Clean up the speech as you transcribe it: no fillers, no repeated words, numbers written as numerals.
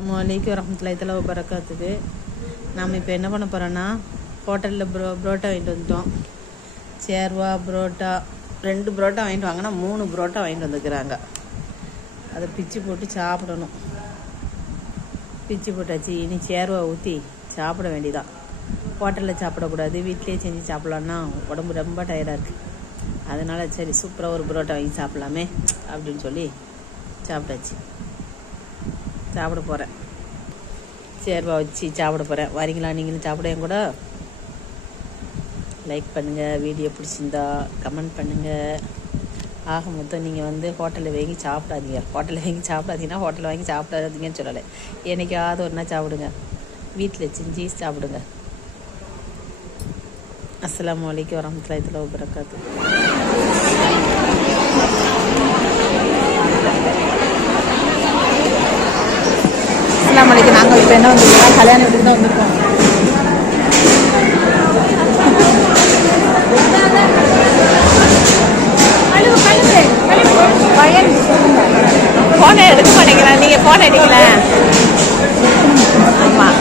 அஸ்ஸலாமு அலைக்கும் வரஹ்மத்துல்லாஹி தஆலா வபரகாத்துஹு. நாம் இப்போ என்ன பண்ண போகிறோன்னா, ஹோட்டலில் புரோட்டா வாங்கிட்டு வந்துட்டோம். சேர்வா புரோட்டா 2 புரோட்டா வாங்கிட்டு வாங்கினா 3 புரோட்டா வாங்கிட்டு வந்துக்கிறாங்க. அதை பிச்சு போட்டு சாப்பிடணும். பிச்சு போட்டாச்சு. இனி சேர்வா ஊற்றி சாப்பிட வேண்டியதான். ஹோட்டலில் சாப்பிடக்கூடாது, வீட்டிலே செஞ்சு சாப்பிட்லான்னா உடம்பு ரொம்ப டயர்டாக இருக்குது. அதனால் சரி சூப்பராக ஒரு புரோட்டா வாங்கி சாப்பிட்லாமே அப்படின்னு சொல்லி சாப்பிட்டாச்சு. சாப்பிட போகிறேன். சேர்வா வச்சு சாப்பிட போகிறேன். வரீங்களா? நீங்களும் சாப்பிட கூட. லைக் பண்ணுங்கள், வீடியோ பிடிச்சிருந்தா கமெண்ட் பண்ணுங்கள். ஆக மொத்தம் நீங்கள் ஹோட்டலில் வாங்கி சாப்பிடாதீங்க. ஹோட்டலில் வாங்கி சாப்பிடாதீங்கன்னா ஹோட்டலில் வாங்கி சாப்பிடாதீங்கன்னு சொல்லலை. என்னைக்காவது ஒரு நாள் சாப்பிடுங்க, வீட்டில் செஞ்சு சாப்பிடுங்க. அஸ்ஸலாமு அலைக்கும் வரஹ்மத்துல்லாஹி தஆலா வபரகாத்துஹு. அஸ்ஸலாமு அலைக்கும். நாங்கள் இப்போ என்ன வந்துருக்கோம், கல்யாண வீட்டுக்கு தான் வந்திருக்கோம். ஃபோனை எடுக்க மாட்டேங்கிறா. நீங்கள் ஃபோன் எடுக்கல. ஆமாம்,